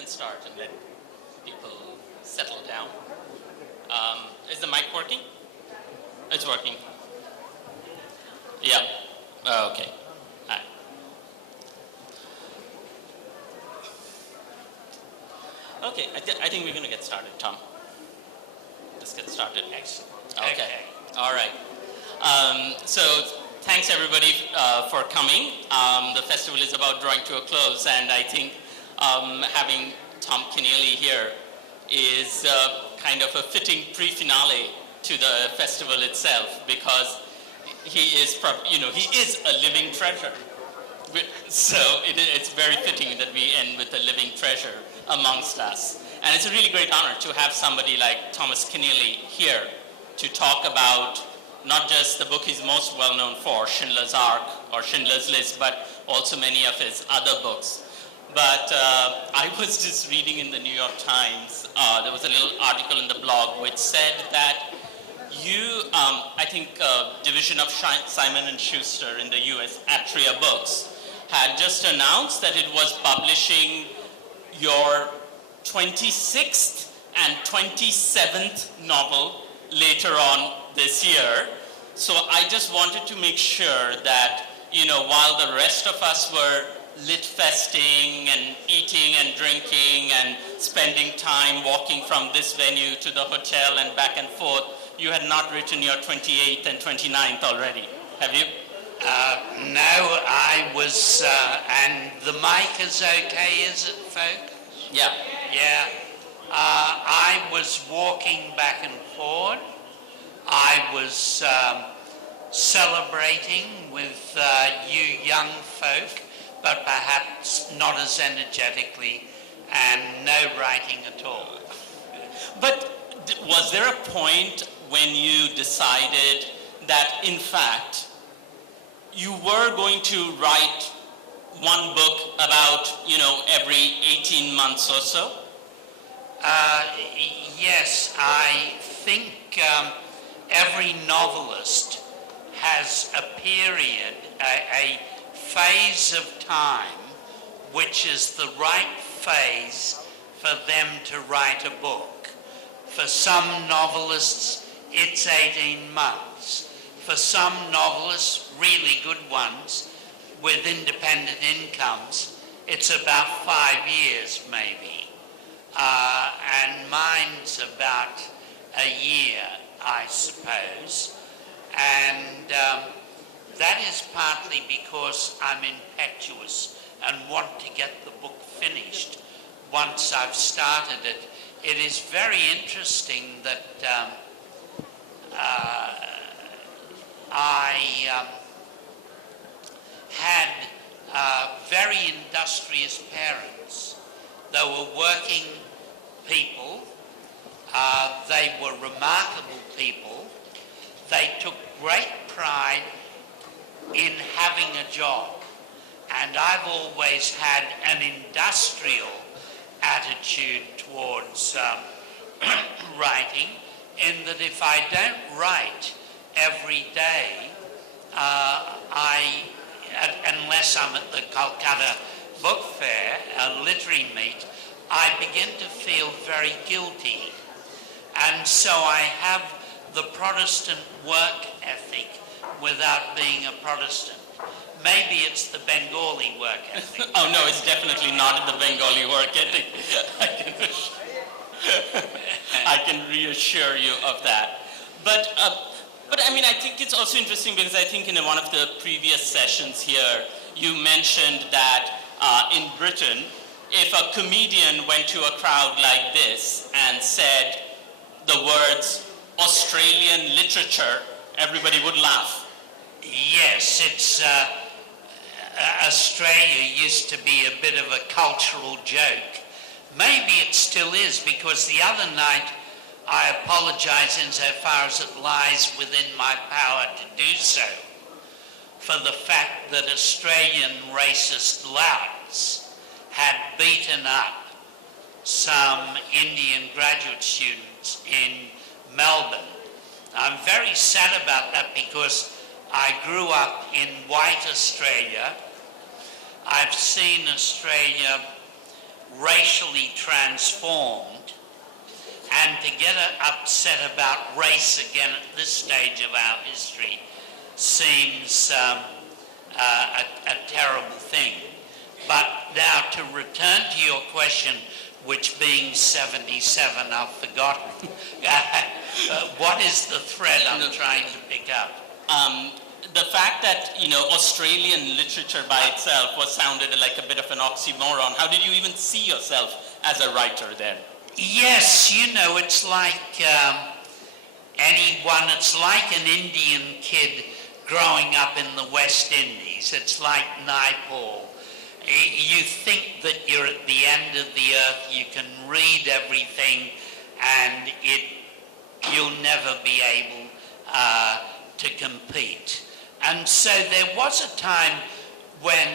can start and let people settle down. Is the mic working? It's working. Yeah. Okay. All right. Okay, I think we're going to get started, Tom. Let's get started. Excellent. Okay. All right. So thanks everybody for coming. The festival is about drawing to a close, and I think having Tom Keneally here is kind of a fitting pre-finale to the festival itself, because he is, he is a living treasure. So it's very fitting that we end with a living treasure amongst us. And it's a really great honor to have somebody like Thomas Keneally here to talk about not just the book he's most well known for, Schindler's Ark or Schindler's List, but also many of his other books. But I was just reading in the New York Times, there was a little article in the blog which said that you, I think division of Simon & Schuster in the US, Atria Books, had just announced that it was publishing your 26th and 27th novel later on this year. So I just wanted to make sure that, while the rest of us were lit festing and eating and drinking and spending time walking from this venue to the hotel and back and forth, you had not written your 28th and 29th already, have you? No, I was, and the mic is okay, is it, folks? Yeah. Yeah. I was walking back and forth. I was celebrating with you young folk, but perhaps not as energetically, and no writing at all. But was there a point when you decided that, in fact, you were going to write one book about, every 18 months or so? Yes, I think every novelist has a period, a phase of time, which is the right phase for them to write a book. For some novelists, it's 18 months. For some novelists, really good ones, with independent incomes, it's about 5 years maybe. And mine's about a year, I suppose. And that is partly because I'm impetuous and want to get the book finished once I've started it. It is very interesting that I had very industrious parents. They were working people. They were remarkable people. They took great pride in having a job. And I've always had an industrial attitude towards writing, in that if I don't write every day, unless I'm at the Kolkata book fair, a literary meet, I begin to feel very guilty. And so I have the Protestant work ethic without being a Protestant. Maybe it's the Bengali work ethic. Oh no, it's definitely not the Bengali work ethic. I can reassure you of that. But I mean, I think it's also interesting because I think in one of the previous sessions here, you mentioned that in Britain, if a comedian went to a crowd like this and said the words Australian literature, everybody would laugh. Yes, it's Australia used to be a bit of a cultural joke. Maybe it still is, because the other night I apologize insofar as it lies within my power to do so, for the fact that Australian racist louts had beaten up some Indian graduate students in Melbourne. I'm very sad about that because I grew up in white Australia. I've seen Australia racially transformed, and to get upset about race again at this stage of our history seems a terrible thing. But now to return to your question, which being 77 I've forgotten, what is the thread I'm trying to pick up? The fact that, Australian literature by itself was sounded like a bit of an oxymoron. How did you even see yourself as a writer there? Yes, it's like it's like an Indian kid growing up in the West Indies. It's like Naipaul. You think that you're at the end of the earth, you can read everything, and you'll never be able to compete. And so there was a time when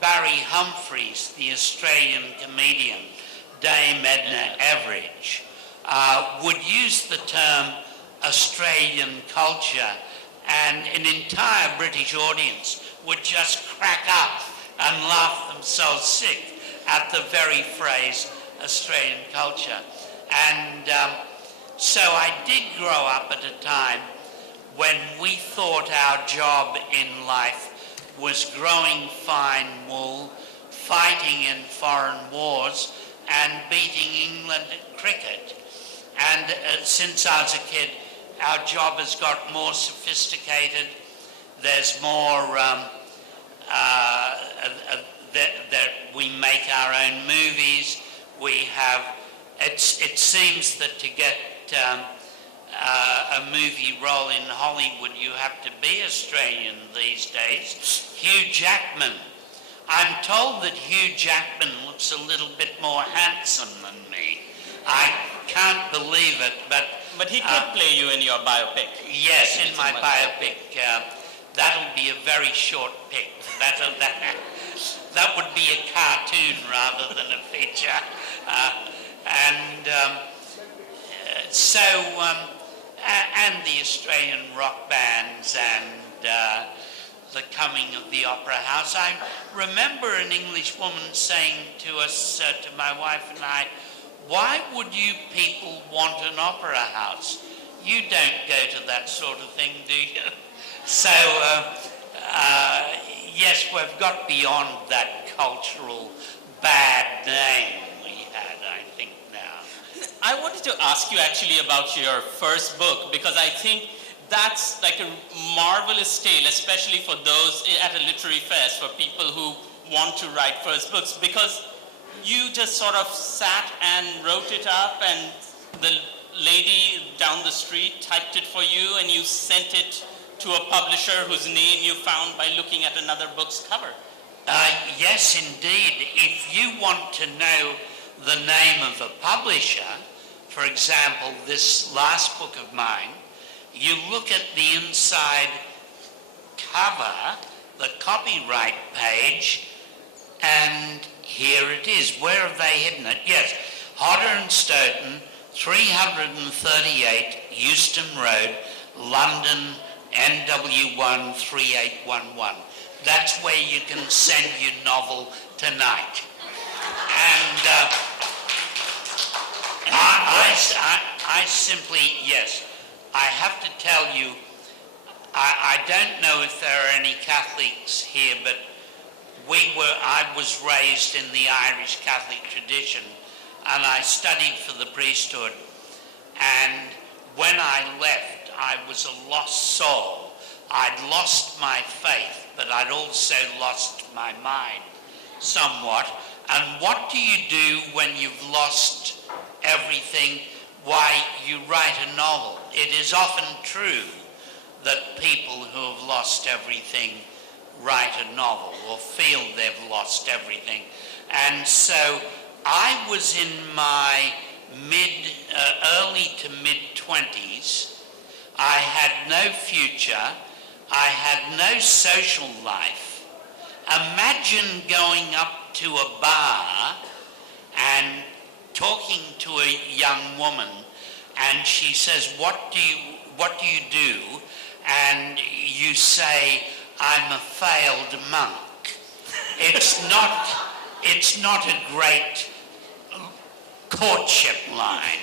Barry Humphries, the Australian comedian, Dame Edna Everage, would use the term Australian culture, and an entire British audience would just crack up and laugh themselves sick at the very phrase Australian culture. And so I did grow up at a time when we thought our job in life was growing fine wool, fighting in foreign wars, and beating England at cricket. And since I was a kid, our job has got more sophisticated. There's more that we make our own movies. We have. It seems that to get a movie role in Hollywood, you have to be Australian these days. Hugh Jackman. I'm told that Hugh Jackman looks a little bit more handsome than me. I can't believe it, but he could play you in your biopic. Yes, in my biopic. That'll be a very short pic. That would be a cartoon rather than a feature. And the Australian rock bands and the coming of the opera house. I remember an English woman saying to us, to my wife and I, "Why would you people want an opera house? You don't go to that sort of thing, do you?" So, yes, we've got beyond that cultural bad name we had, I think, now. I wanted to ask you actually about your first book, because I think that's like a marvelous tale, especially for those at a literary fest, for people who want to write first books, because you just sort of sat and wrote it up, and the lady down the street typed it for you, and you sent it to a publisher whose name you found by looking at another book's cover. Yes, indeed. If you want to know the name of a publisher, for example, this last book of mine, you look at the inside cover, the copyright page, and here it is. Where have they hidden it? Yes, Hodder and Stoughton, 338 Euston Road, London, NW1 3811. That's where you can send your novel tonight. And I simply, yes, I have to tell you, I don't know if there are any Catholics here, but I was raised in the Irish Catholic tradition, and I studied for the priesthood. And when I left, I was a lost soul. I'd lost my faith, but I'd also lost my mind somewhat. And what do you do when you've lost everything? Why, you write a novel. It is often true that people who have lost everything write a novel or feel they've lost everything. And so I was in my early to mid-20s. I had no future. I had no social life. Imagine going up to a bar and talking to a young woman, and she says, what do you do? And you say, "I'm a failed monk." It's not a great courtship line.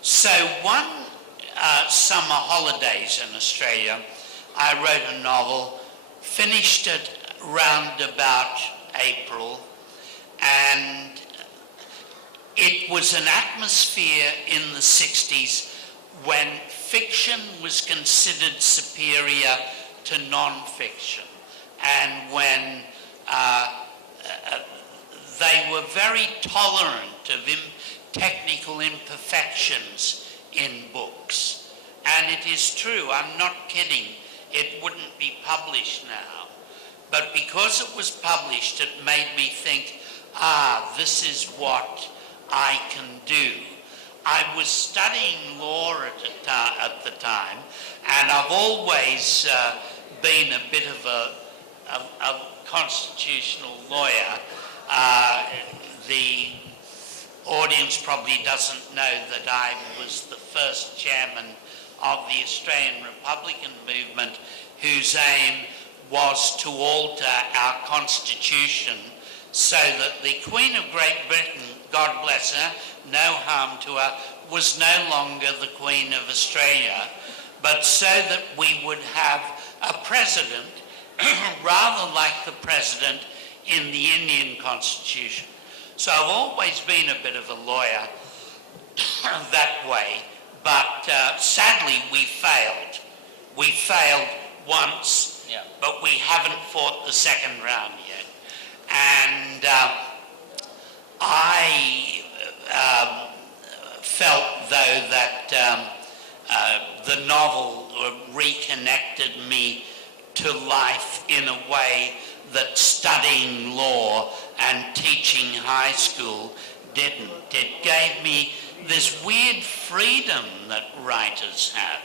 So one summer holidays in Australia, I wrote a novel, finished it round about April, and it was an atmosphere in the 60s when fiction was considered superior to non-fiction, and when they were very tolerant of technical imperfections in books. And it is true, I'm not kidding, it wouldn't be published now. But because it was published, it made me think, this is what I can do. I was studying law at the time, and I've always been a bit of a constitutional lawyer. The audience probably doesn't know that I was the first chairman of the Australian Republican movement, whose aim was to alter our constitution so that the Queen of Great Britain, God bless her, no harm to her, was no longer the Queen of Australia, but so that we would have a president rather like the president in the Indian constitution. So I've always been a bit of a lawyer that way, but sadly we failed. We failed once, but we haven't fought the second round yet. And I felt, though, that the novel reconnected me to life in a way that studying law and teaching high school didn't. It gave me this weird freedom that writers have.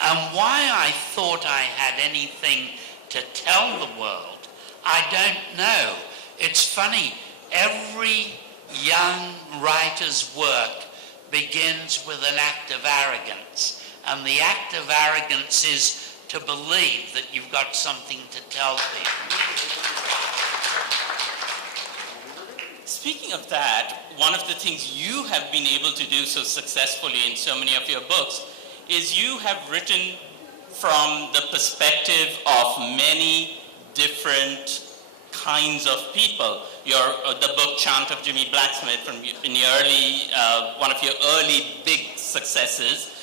And why I thought I had anything to tell the world, I don't know. It's funny, every young writer's work begins with an act of arrogance. And the act of arrogance is to believe that you've got something to tell people. Speaking of that, one of the things you have been able to do so successfully in so many of your books is you have written from the perspective of many different kinds of people. The book Chant of Jimmy Blacksmith, in the early, one of your early big successes,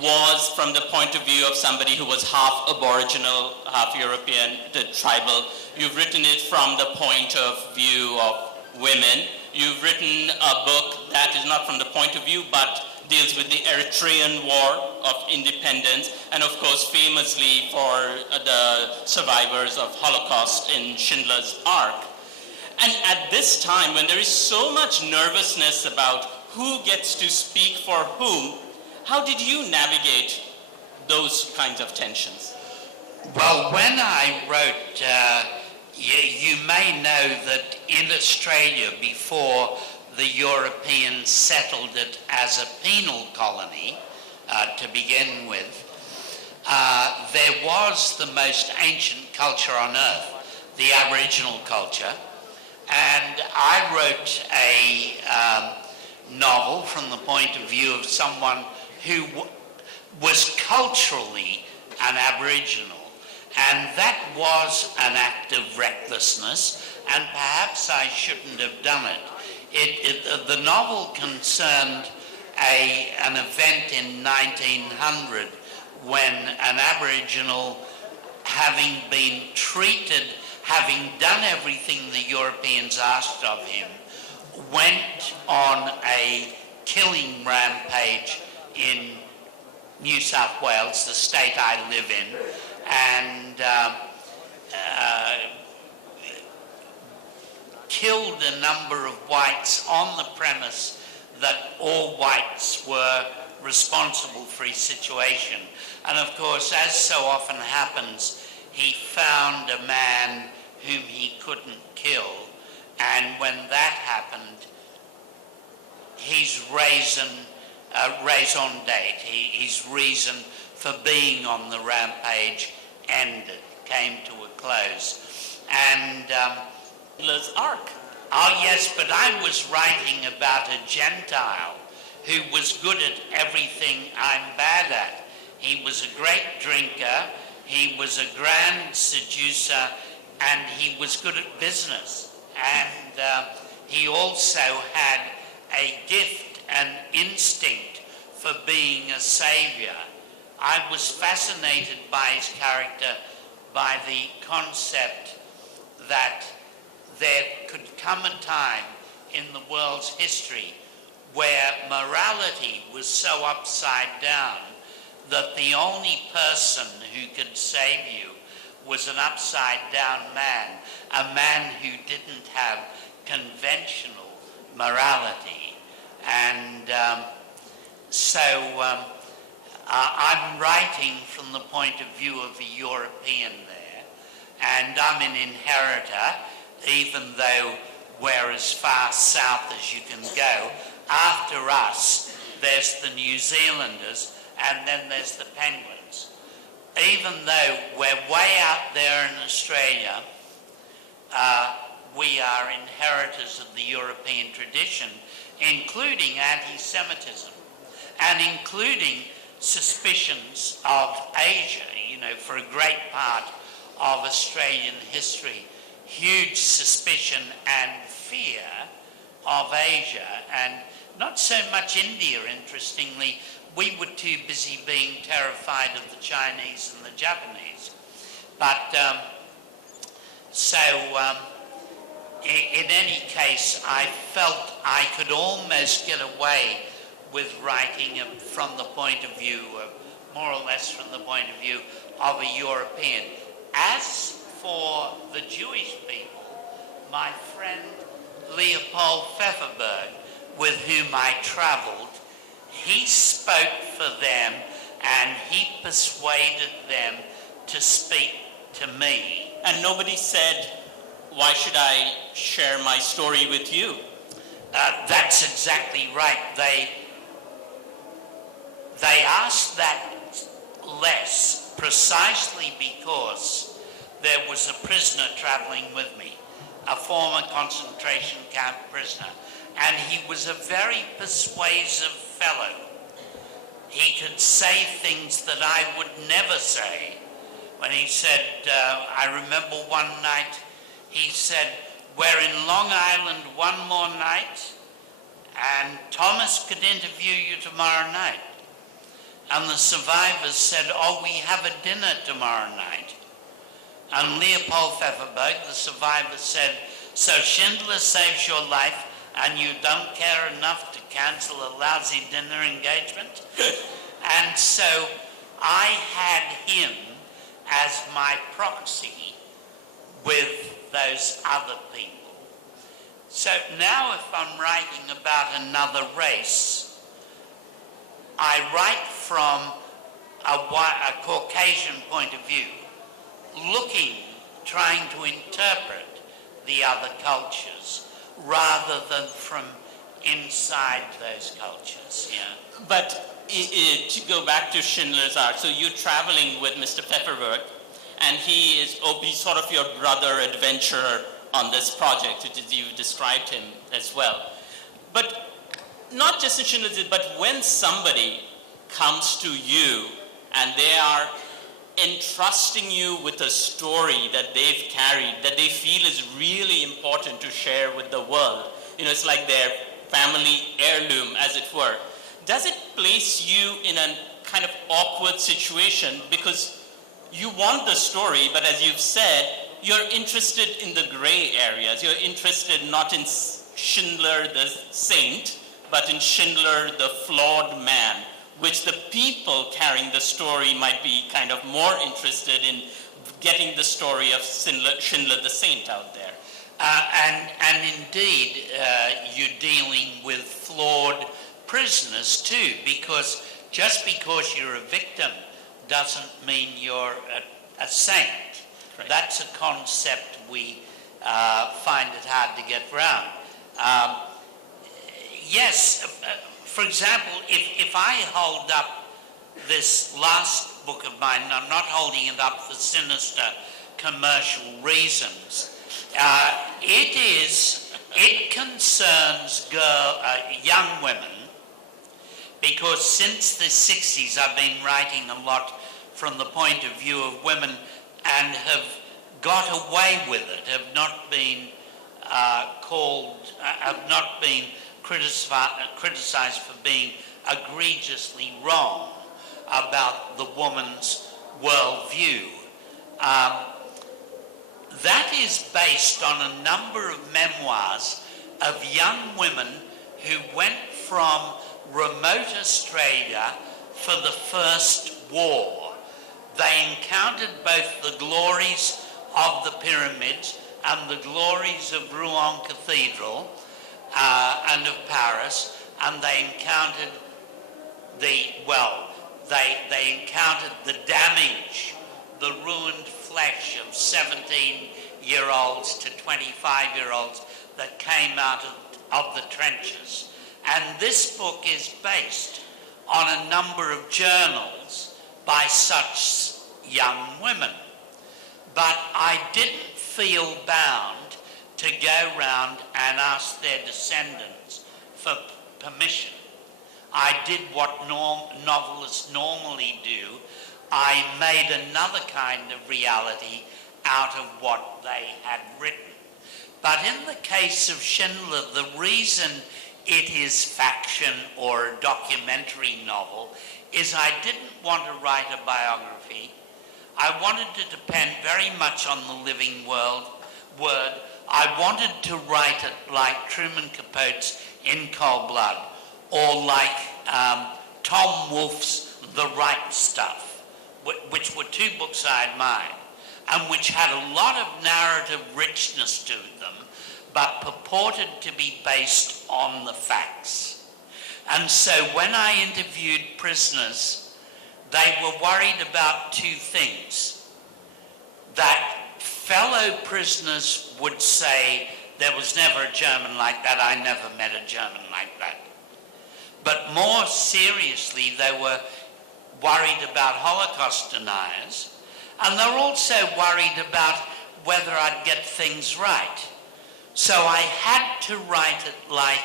was from the point of view of somebody who was half Aboriginal, half European, tribal. You've written it from the point of view of women. You've written a book that is not from the point of view, but deals with the Eritrean War of Independence, and of course famously for the survivors of Holocaust in Schindler's Ark. And at this time, when there is so much nervousness about who gets to speak for whom, how did you navigate those kinds of tensions? Well, when I wrote, you may know that in Australia, before the Europeans settled it as a penal colony to begin with, there was the most ancient culture on earth, the Aboriginal culture. And I wrote a novel from the point of view of someone who was culturally an Aboriginal. And that was an act of recklessness, and perhaps I shouldn't have done it. The novel concerned an event in 1900 when an Aboriginal, having been treated, having done everything the Europeans asked of him, went on a killing rampage in New South Wales, the state I live in, and killed a number of whites on the premise that all whites were responsible for his situation. And of course, as so often happens, he found a man whom he couldn't kill. And when that happened, his raison d'etre, his reason for being on the rampage ended, came to a close. And Schindler's Ark. Oh yes, but I was writing about a Gentile who was good at everything I'm bad at. He was a great drinker, he was a grand seducer, and he was good at business. And he also had a gift and instinct for being a savior. I was fascinated by his character, by the concept that there could come a time in the world's history where morality was so upside down that the only person who could save you was an upside down man, a man who didn't have conventional morality. And I'm writing from the point of view of a European there, and I'm an inheritor, even though we're as far south as you can go. After us, there's the New Zealanders, and then there's the penguins. Even though we're way out there in Australia, we are inheritors of the European tradition, including anti-Semitism, and including suspicions of Asia. You know, for a great part of Australian history, huge suspicion and fear of Asia, and not so much India, interestingly. We were too busy being terrified of the Chinese and the Japanese. But, in any case, I felt I could almost get away with writing from the point of view, more or less from the point of view of a European. As for the Jewish people, my friend Leopold Pfefferberg, with whom I traveled, he spoke for them and he persuaded them to speak to me. And nobody said, why should I share my story with you? That's exactly right. They asked that less precisely because there was a prisoner traveling with me, a former concentration camp prisoner, and he was a very persuasive fellow. He could say things that I would never say. When he said, I remember one night, he said, we're in Long Island one more night, and Thomas could interview you tomorrow night. And the survivors said, oh, we have a dinner tomorrow night. And Leopold Pfefferberg, the survivor, said, so Schindler saves your life and you don't care enough to cancel a lousy dinner engagement? And so I had him as my proxy with those other people. So now if I'm writing about another race, I write from a Caucasian point of view, trying to interpret the other cultures, rather than from inside those cultures. Yeah. But to go back to Schindler's Ark, so you're traveling with Mr. Pfefferberg, and he's sort of your brother adventurer on this project, which is, you've described him as well. But not just in Schindler's, but when somebody comes to you and they are entrusting you with a story that they've carried, that they feel is really important to share with the world, you know, it's like their family heirloom, as it were. Does it place you in a kind of awkward situation because you want the story, but as you've said, you're interested in the gray areas. You're interested not in Schindler the saint, but in Schindler the flawed man, which the people carrying the story might be kind of more interested in getting the story of Schindler the saint out there. And indeed, you're dealing with flawed prisoners too, because just because you're a victim doesn't mean you're a saint. Right. That's a concept we find it hard to get around. Yes, for example, if I hold up this last book of mine, I'm not holding it up for sinister commercial reasons, it is It concerns young women, because since the 60s I've been writing a lot from the point of view of women and have got away with it, have not been have not been criticized for being egregiously wrong about the woman's worldview. That is based on a number of memoirs of young women who went from remote Australia for the First War. They encountered both the glories of the pyramids and the glories of Rouen Cathedral and of Paris, and they encountered they encountered the damage, the ruined flesh of 17-year-olds to 25-year-olds that came out of the trenches. And this book is based on a number of journals by such young women. But I didn't feel bound to go round and ask their descendants for permission. I did what novelists normally do. I made another kind of reality out of what they had written. But in the case of Schindler, the reason it is fiction or a documentary novel is I didn't want to write a biography. I wanted to depend very much on the living word. I wanted to write it like Truman Capote's In Cold Blood, or like Tom Wolfe's The Right Stuff, which were two books I admired, and which had a lot of narrative richness to them, but purported to be based on the facts. And so when I interviewed prisoners, they were worried about two things. That fellow prisoners would say, there was never a German like that, I never met a German like that. But more seriously, they were worried about Holocaust deniers, and they're also worried about whether I'd get things right. So I had to write it like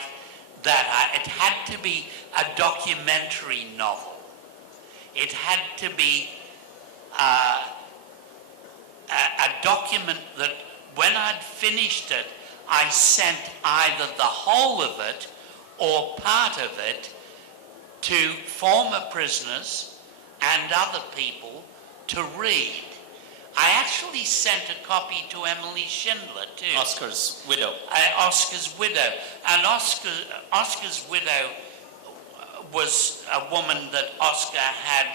that. It had to be a documentary novel. It had to be a document that when I'd finished it, I sent either the whole of it or part of it to former prisoners and other people to read. I actually sent a copy to Emily Schindler too. Oscar's widow. Oscar's widow. And Oscar's widow was a woman that Oscar had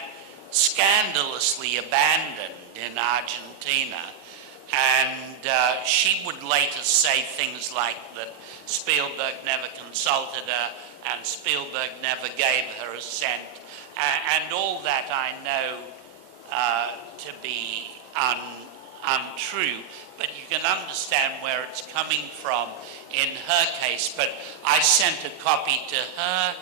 scandalously abandoned in Argentina. And she would later say things like that Spielberg never consulted her and Spielberg never gave her assent. And all that I know to be untrue, but you can understand where it's coming from in her case. But I sent a copy to her.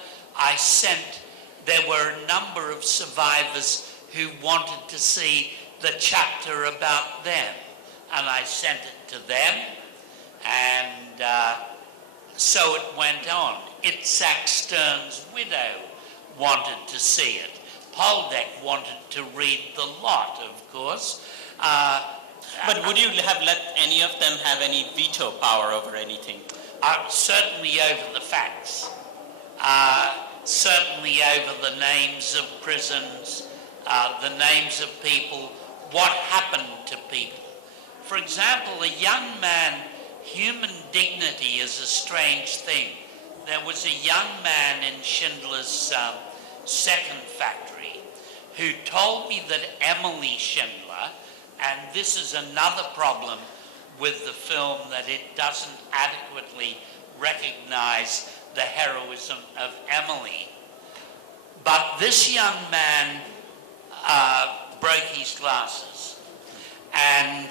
There were a number of survivors who wanted to see the chapter about them, and I sent it to them, and so it went on. Itzhak Stern's widow wanted to see it. Poldek wanted to read the lot, of course. But would you have let any of them have any veto power over anything? Certainly over the facts. Certainly over the names of prisons, the names of people, what happened to people. For example, a young man, human dignity is a strange thing. There was a young man in Schindler's second factory who told me that Emily Schindler, and this is another problem with the film, that it doesn't adequately recognize the heroism of Emily. But this young man broke his glasses, and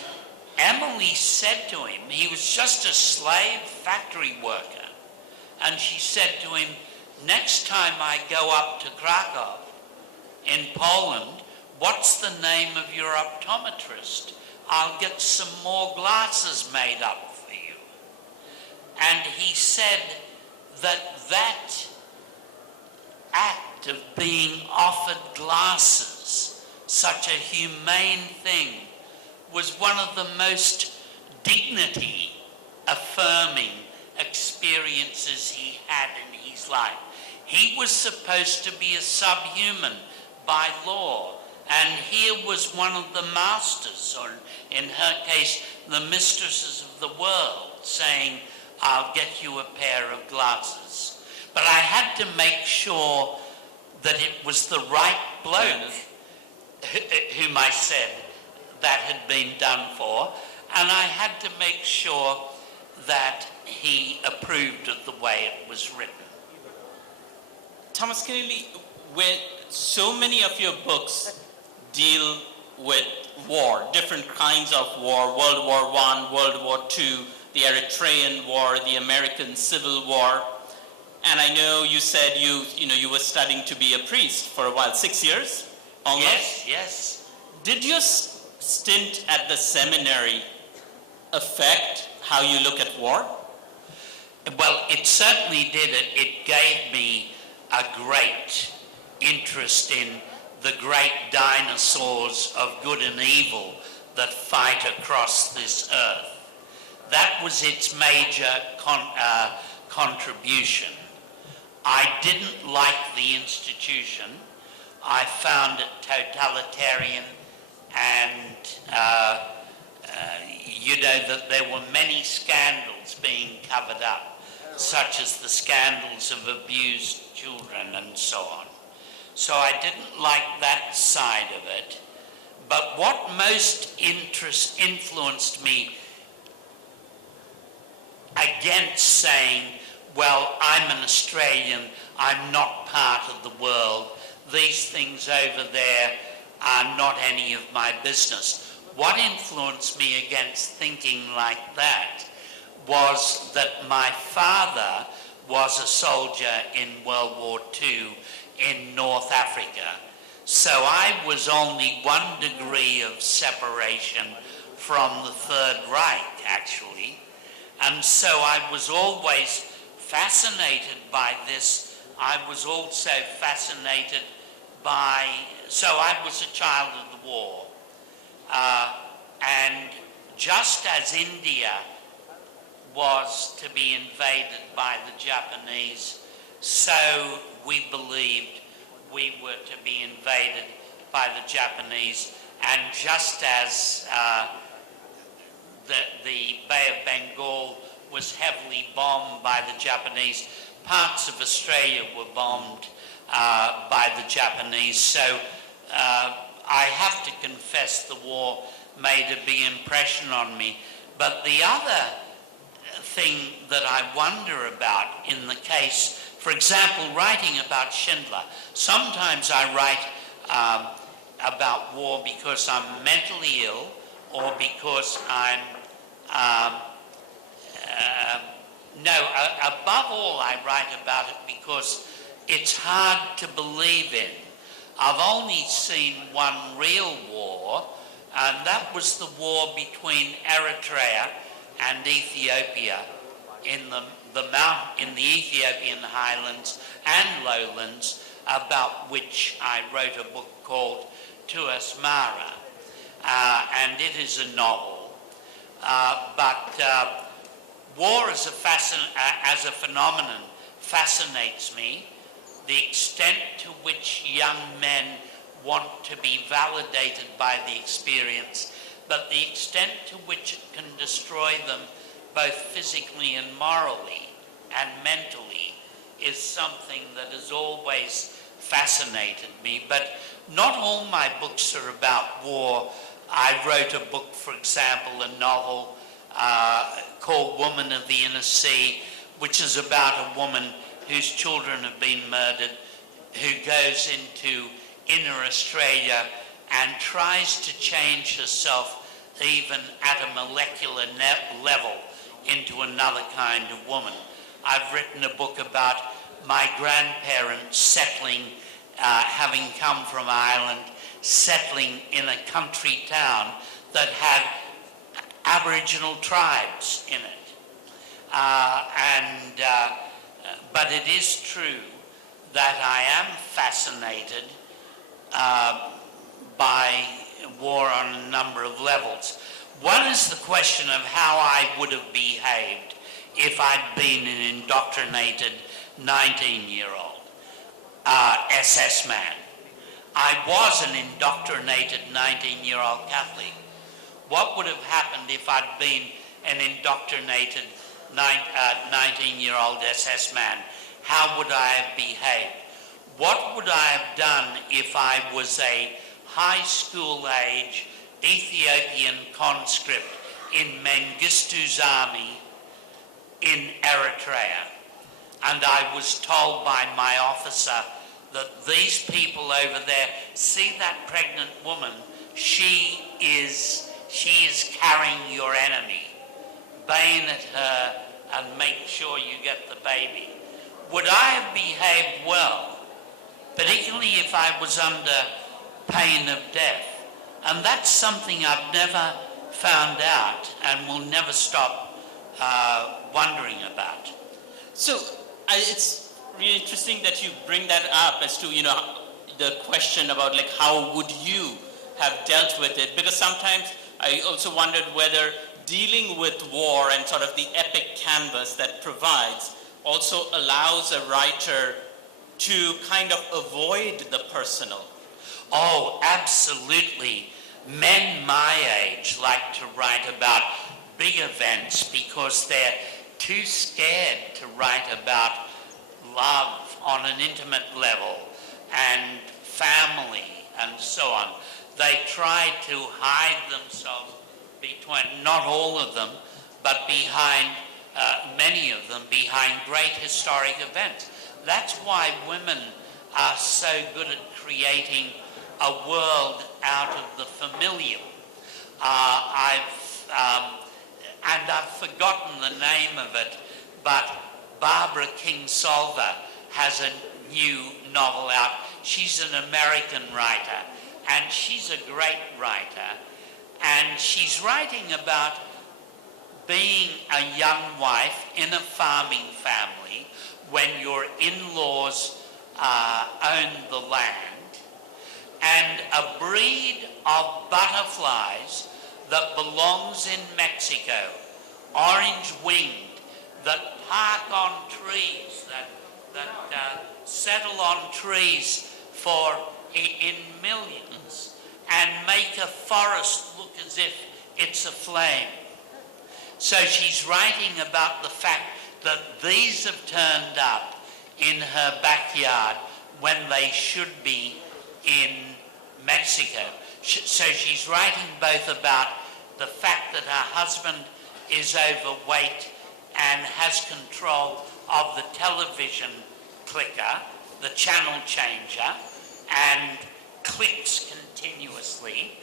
Emily said to him, he was just a slave factory worker, and she said to him, next time I go up to Krakow in Poland, what's the name of your optometrist? I'll get some more glasses made up for you. And he said that that act of being offered glasses, such a humane thing, was one of the most dignity-affirming experiences he had in his life. He was supposed to be a subhuman by law, and here was one of the masters, or in her case, the mistresses of the world, saying, I'll get you a pair of glasses. But I had to make sure that it was the right bloke whom I said that had been done for, and I had to make sure that he approved of the way it was written. Thomas Keneally, where so many of your books deal with war, different kinds of war, World War I, World War II, the Eritrean War, the American Civil War, and I know you said you were studying to be a priest for a while, 6 years almost? Yes. Did your stint at the seminary affect how you look at war? Well, it certainly did. It gave me a great interest in the great dinosaurs of good and evil that fight across this earth. That was its major contribution. I didn't like the institution. I found it totalitarian, and that there were many scandals being covered up, such as the scandals of abused children and so on. So I didn't like that side of it. But what most influenced me against saying, well, I'm an Australian, I'm not part of the world, these things over there are not any of my business. What influenced me against thinking like that was that my father was a soldier in World War II in North Africa. So I was only 1 degree of separation from the Third Reich, actually. And so I was always fascinated by this. I was also fascinated by, so I was a child of the war. And just as India was to be invaded by the Japanese, so we believed we were to be invaded by the Japanese. And just as the Bay of Bengal was heavily bombed by the Japanese, parts of Australia were bombed by the Japanese. So I have to confess the war made a big impression on me. But the other thing that I wonder about in the case, for example, writing about Schindler, sometimes I write about war because I'm mentally ill or because I'm, above all I write about it because it's hard to believe in. I've only seen one real war, and that was the war between Eritrea and Ethiopia in the Ethiopian highlands and lowlands, about which I wrote a book called To Asmara, and it is a novel. But war as a phenomenon fascinates me. The extent to which young men want to be validated by the experience, but the extent to which it can destroy them both physically and morally and mentally is something that has always fascinated me. But not all my books are about war. I wrote a book, for example, a novel called Woman of the Inner Sea, which is about a woman whose children have been murdered, who goes into inner Australia and tries to change herself even at a molecular level into another kind of woman. I've written a book about my grandparents settling, having come from Ireland, settling in a country town that had Aboriginal tribes in it. But it is true that I am fascinated by war on a number of levels. One is the question of how I would have behaved if I'd been an indoctrinated 19-year-old SS man. I was an indoctrinated 19-year-old Catholic. What would have happened if I'd been an indoctrinated 19-year-old SS man? How would I have behaved? What would I have done if I was a high school age Ethiopian conscript in Mengistu's army in Eritrea? And I was told by my officer that these people over there, see that pregnant woman, she is carrying your enemy. Bayonet her and make sure you get the baby. Would I have behaved well, particularly if I was under pain of death? And that's something I've never found out and will never stop wondering about. So it's really interesting that you bring that up as to, the question about like how would you have dealt with it? Because sometimes I also wondered whether dealing with war and sort of the epic canvas that provides also allows a writer to kind of avoid the personal. Oh, absolutely. Men my age like to write about big events because they're too scared to write about love on an intimate level and family and so on. They try to hide themselves between, not all of them, but behind many of them, behind great historic events. That's why women are so good at creating a world out of the familial. I've forgotten the name of it, but Barbara Kingsolver has a new novel out. She's an American writer, and she's a great writer, and she's writing about being a young wife in a farming family when your in-laws own the land, and a breed of butterflies that belongs in Mexico, orange-winged, that park on trees, that settle on trees in millions, and make a forest look as if it's aflame. So she's writing about the fact that these have turned up in her backyard when they should be in Mexico. So she's writing both about the fact that her husband is overweight and has control of the television clicker, the channel changer, and clicks continuously.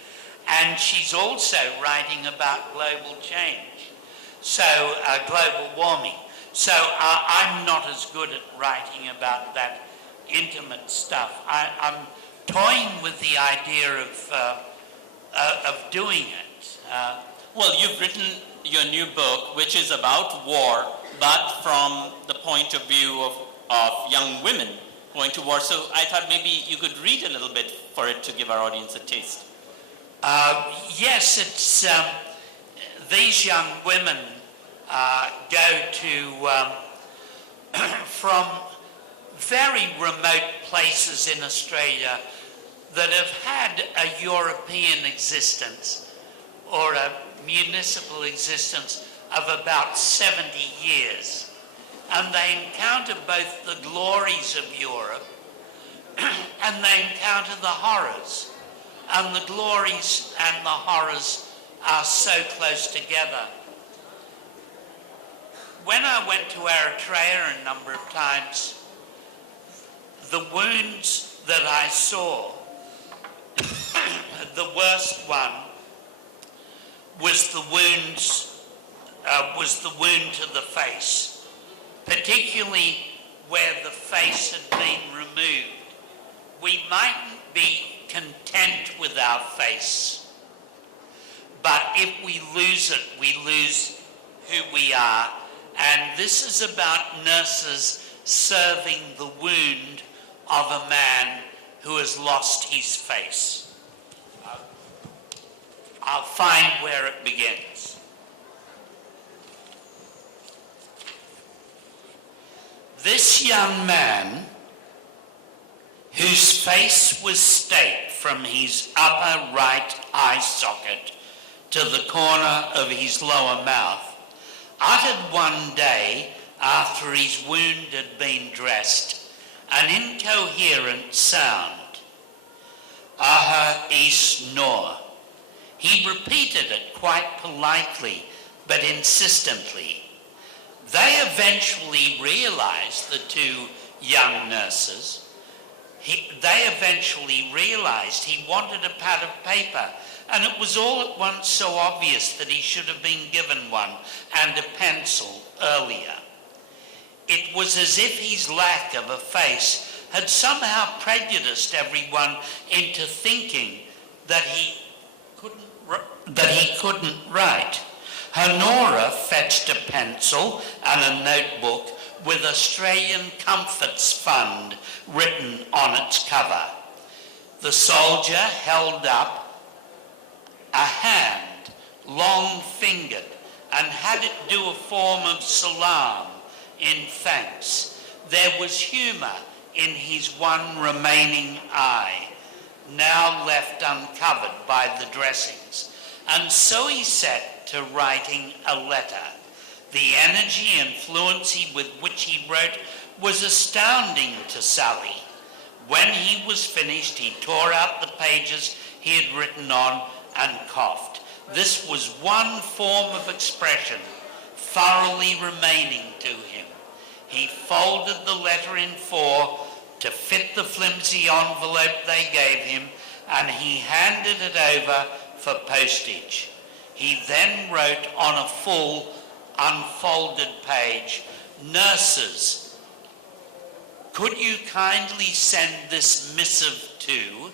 And she's also writing about global change, so global warming. So I'm not as good at writing about that intimate stuff. I'm toying with the idea of doing it. Well, you've written your new book, which is about war, but from the point of view of young women going to war. So I thought maybe you could read a little bit for it to give our audience a taste. Yes, it's these young women go to from very remote places in Australia that have had a European existence or a municipal existence of about 70 years. And they encounter both the glories of Europe and they encounter the horrors. And the glories and the horrors are so close together. When I went to Eritrea a number of times, the wounds that I saw, the worst one was the wound to the face, particularly where the face had been removed. We mightn't be content with our face, but if we lose it, we lose who we are And this is about nurses serving the wound of a man who has lost his face. I'll find where it begins. This young man, whose face was staked from his upper right eye socket to the corner of his lower mouth, uttered one day, after his wound had been dressed, an incoherent sound. Aha is nor. He repeated it quite politely, but insistently. They eventually realized, the two young nurses, they eventually realized he wanted a pad of paper, and it was all at once so obvious that he should have been given one and a pencil earlier. It was as if his lack of a face had somehow prejudiced everyone into thinking that he couldn't write. Honora fetched a pencil and a notebook with Australian Comforts Fund written on its cover. The soldier held up a hand, long-fingered, and had it do a form of salam in thanks. There was humour in his one remaining eye, now left uncovered by the dressings, and so he set to writing a letter. The energy and fluency with which he wrote was astounding to Sally. When he was finished, he tore out the pages he had written on and coughed. This was one form of expression thoroughly remaining to him. He folded the letter in four to fit the flimsy envelope they gave him, and he handed it over for postage. He then wrote on a full, unfolded page, "Nurses, could you kindly send this missive to,"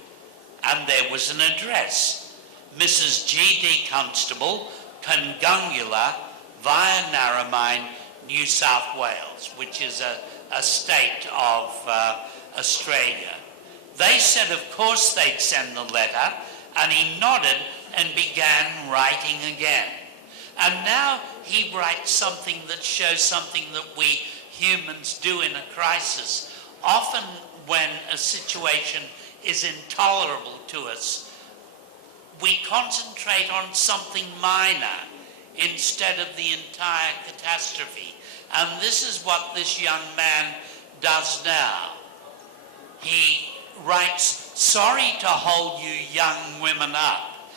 and there was an address, Mrs. G.D. Constable, Congungula, via Narromine, New South Wales, which is a state of Australia. They said of course they'd send the letter, and he nodded and began writing again. And now he writes something that shows something that we humans do in a crisis. Often when a situation is intolerable to us, we concentrate on something minor instead of the entire catastrophe. And this is what this young man does now. He writes, "Sorry to hold you young women up,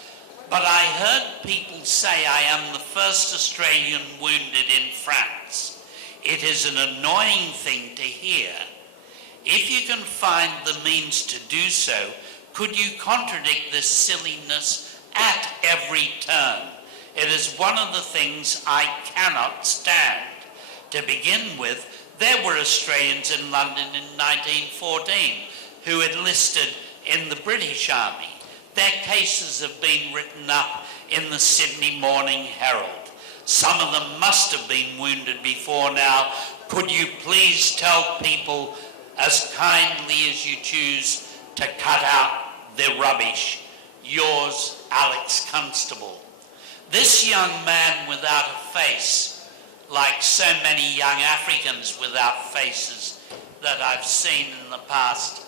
but I heard people say I am the first Australian wounded in France. It is an annoying thing to hear. If you can find the means to do so, could you contradict this silliness at every turn? It is one of the things I cannot stand. To begin with, there were Australians in London in 1914 who enlisted in the British Army. Their cases have been written up in the Sydney Morning Herald. Some of them must have been wounded before now. Could you please tell people as kindly as you choose to cut out the rubbish? Yours, Alex Constable." This young man without a face, like so many young Africans without faces that I've seen in the past,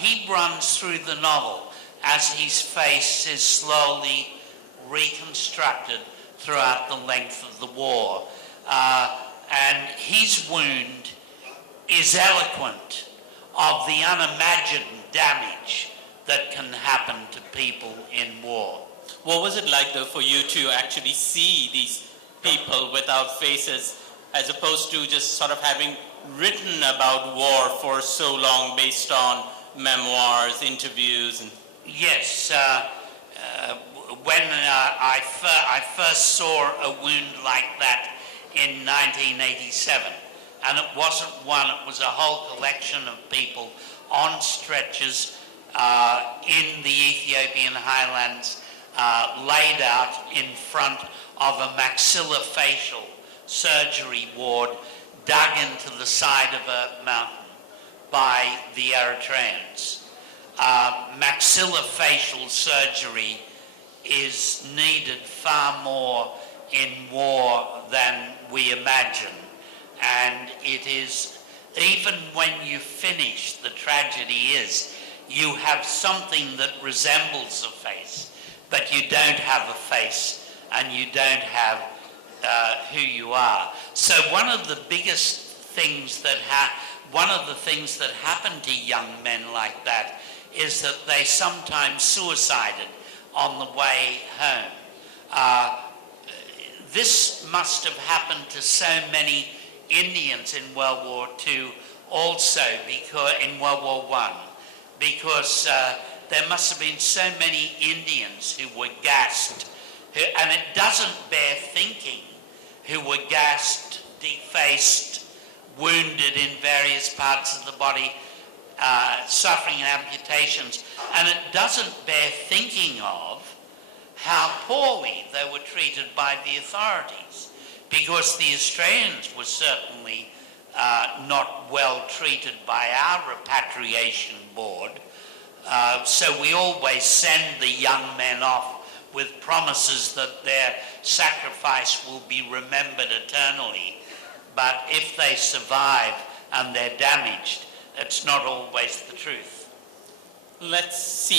he runs through the novel as his face is slowly reconstructed throughout the length of the war. And his wound is eloquent of the unimagined damage that can happen to people in war. What was it like, though, for you to actually see these people without faces, as opposed to just sort of having written about war for so long based on memoirs, interviews? Yes, when I first saw a wound like that in 1987, and it wasn't one, it was a whole collection of people on stretchers in the Ethiopian highlands, laid out in front of a maxillofacial surgery ward dug into the side of a mountain by the Eritreans. Maxillofacial surgery is needed far more in war than we imagine. And it is, even when you finish, the tragedy is, you have something that resembles a face, but you don't have a face and you don't have who you are. So one of the biggest things that happen to young men like that is that they sometimes suicided on the way home. This must have happened to so many Indians in World War II also, because in World War I, because there must have been so many Indians who were gassed, and it doesn't bear thinking, who were gassed, defaced, wounded in various parts of the body, suffering amputations, and it doesn't bear thinking of how poorly they were treated by the authorities, because the Australians were certainly not well treated by our repatriation board. So we always send the young men off with promises that their sacrifice will be remembered eternally. But if they survive and they're damaged, it's not always the truth. Let's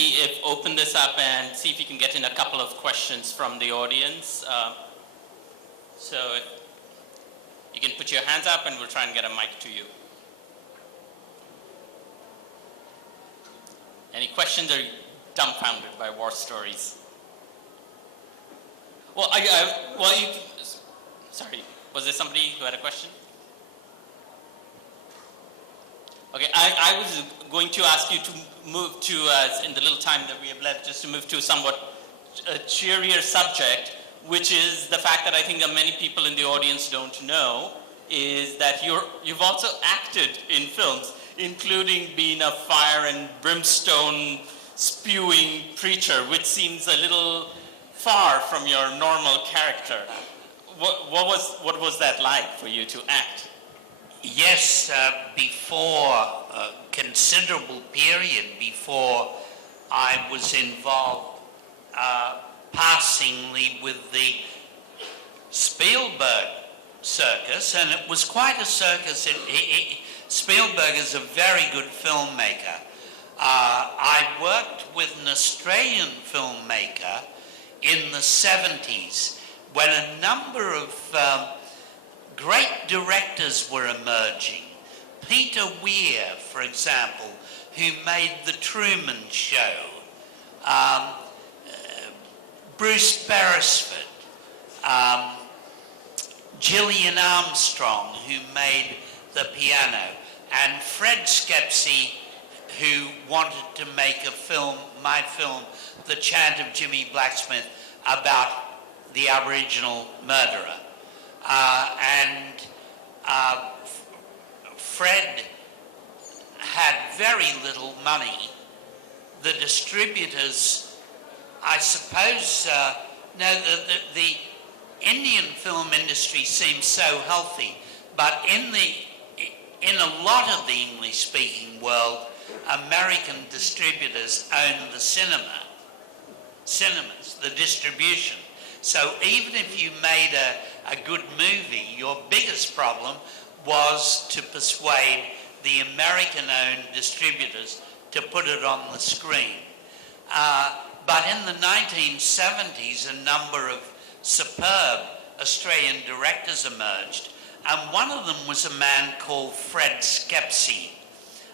open this up and see if we can get in a couple of questions from the audience. So if you can put your hands up and we'll try and get a mic to you. Any questions, or are you dumbfounded by war stories? Well, sorry, was there somebody who had a question? Okay, I was going to ask you to move to, in the little time that we have left, just to move to a somewhat cheerier subject, which is the fact that I think that many people in the audience don't know, is that you've also acted in films, including being a fire and brimstone spewing preacher, which seems a little far from your normal character. What was that like for you to act? Yes, before a considerable period before I was involved passingly with the Spielberg circus, and it was quite a circus. Spielberg is a very good filmmaker. I worked with an Australian filmmaker in the 70s when a number of great directors were emerging. Peter Weir, for example, who made The Truman Show. Bruce Beresford. Gillian Armstrong, who made The Piano. And Fred Skepsey, who wanted to make a film, my film, The Chant of Jimmy Blacksmith, about the Aboriginal murderer. Fred had very little money. The distributors, I suppose, the Indian film industry seems so healthy, but in a lot of the English-speaking world, American distributors own the cinemas, the distribution. So even if you made a good movie, your biggest problem was to persuade the American-owned distributors to put it on the screen. But in the 1970s, a number of superb Australian directors emerged, and one of them was a man called Fred Skepsey,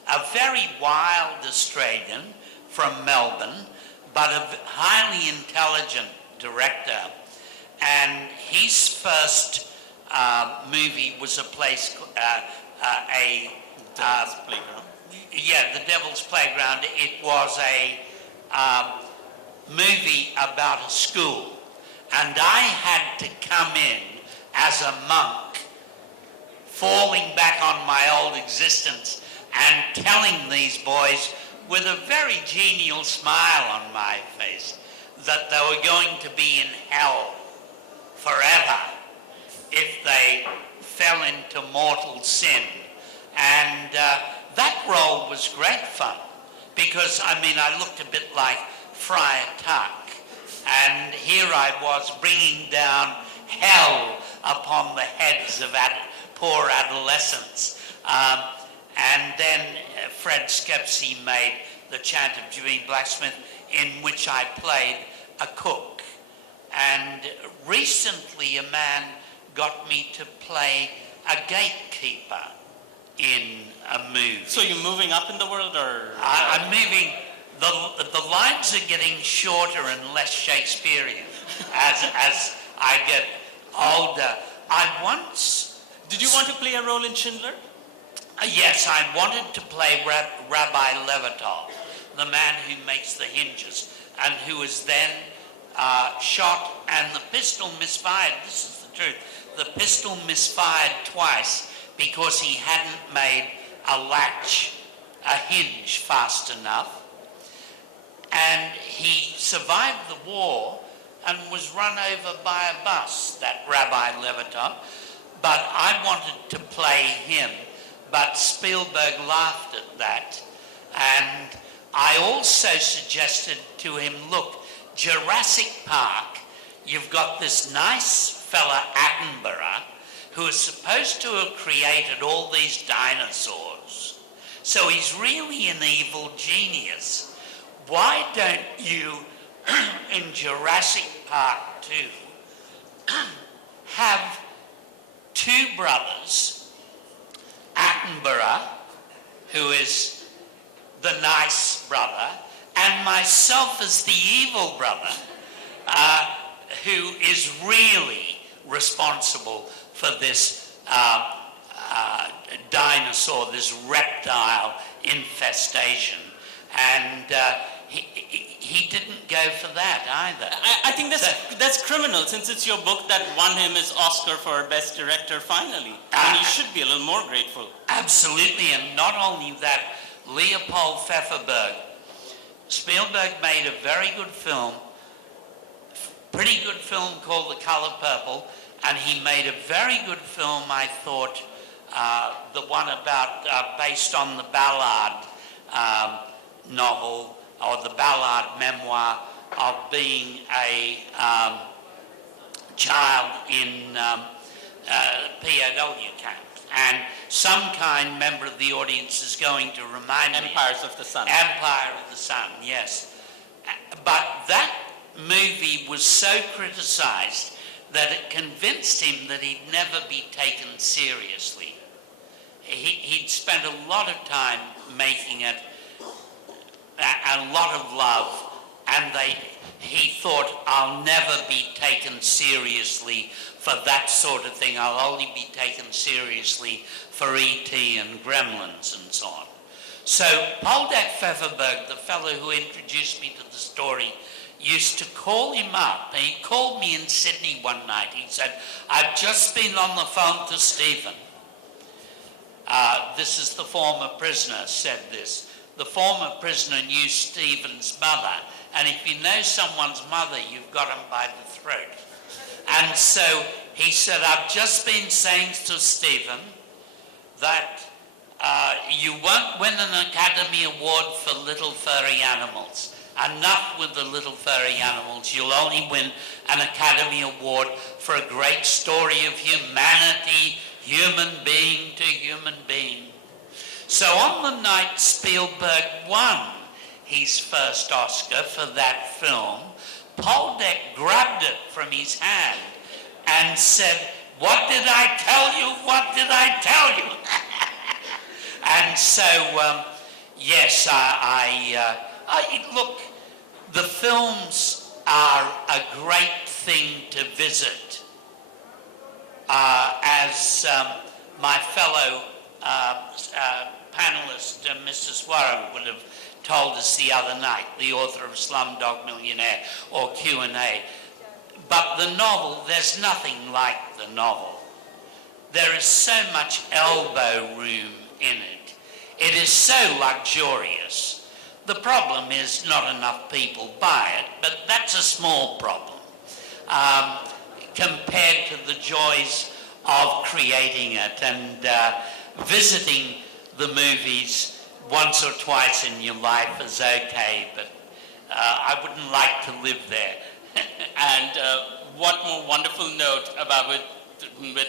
a very wild Australian from Melbourne, but a highly intelligent director. And his first movie was Devil's Playground. Yeah, The Devil's Playground. It was a movie about a school. And I had to come in as a monk, falling back on my old existence and telling these boys with a very genial smile on my face that they were going to be in hell forever if they mortal sin. And that role was great fun because, I mean, I looked a bit like Friar Tuck, and here I was bringing down hell upon the heads of poor adolescents. And then Fred Skepsey made The Chant of Jimmy Blacksmith, in which I played a cook. And recently a man got me to play a gatekeeper in a movie. So you're moving up in the world, or? I'm moving. The lines are getting shorter and less Shakespearean as I get older. Did you want to play a role in Schindler? Yes, I wanted to play Rabbi Levertov, the man who makes the hinges, and who was then shot, and the pistol misfired. This is the truth. The pistol misfired twice because he hadn't made a hinge fast enough. And he survived the war and was run over by a bus, that Rabbi Levertov. But I wanted to play him, but Spielberg laughed at that. And I also suggested to him, look, Jurassic Park, you've got this nice fella Attenborough who is supposed to have created all these dinosaurs. So he's really an evil genius. Why don't you, in Jurassic Park 2, have two brothers, Attenborough, who is the nice brother, and myself as the evil brother, who is really responsible for this dinosaur, this reptile infestation. And he didn't go for that either. I think that's criminal, since it's your book that won him his Oscar for Best Director finally. And you should be a little more grateful. Absolutely, and not only that, Leopold Pfefferberg. Spielberg made a very good film, pretty good film called The Color Purple, and he made a very good film, I thought, the one about, based on the Ballard novel, or the Ballard memoir of being a child in POW camp. And some kind member of the audience is going to remind me. Empires of the Sun. Empire of the Sun, yes. But that movie was so criticized that it convinced him that he'd never be taken seriously. He'd spent a lot of time making it, a lot of love, and he thought, I'll never be taken seriously for that sort of thing. I'll only be taken seriously for E.T. and Gremlins and so on. So Poldak Pfefferberg, the fellow who introduced me to the story, used to call him up. And he called me in Sydney one night. He said, I've just been on the phone to Stephen. This is the former prisoner said this. The former prisoner knew Stephen's mother, and if you know someone's mother, you've got them by the throat. And so he said, I've just been saying to Stephen that you won't win an Academy Award for little furry animals. Enough with the little furry animals. You'll only win an Academy Award for a great story of humanity, human being to human being. So on the night Spielberg won his first Oscar for that film, Poldak grabbed it from his hand and said, what did I tell you? What did I tell you? And so, yes, look, the films are a great thing to visit. As my fellow panelist, Mrs. Warren, would have told us the other night, the author of Slumdog Millionaire or Q&A. But the novel, there's nothing like the novel. There is so much elbow room in it. It is so luxurious. The problem is not enough people buy it, but that's a small problem compared to the joys of creating it, and visiting the movies once or twice in your life is okay, but I wouldn't like to live there. And what more wonderful note about with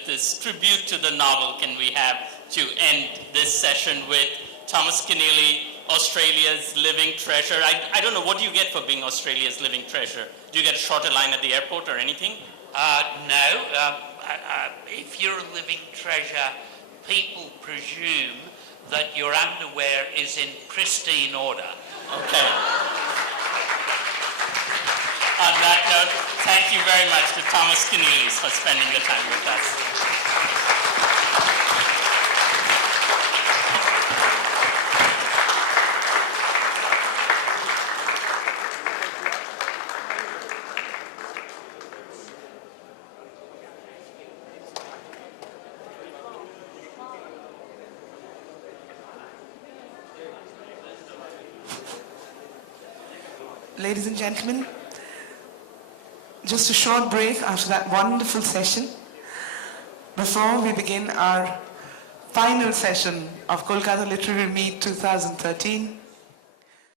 this tribute to the novel can we have to end this session with Thomas Keneally, Australia's living treasure. I don't know, what do you get for being Australia's living treasure? Do you get a shorter line at the airport or anything? No. If you're a living treasure, people presume that your underwear is in pristine order. Okay. On that note, thank you very much to Thomas Keneally for spending the time with us. Ladies and gentlemen, just a short break after that wonderful session before we begin our final session of Kolkata Literary Meet 2013.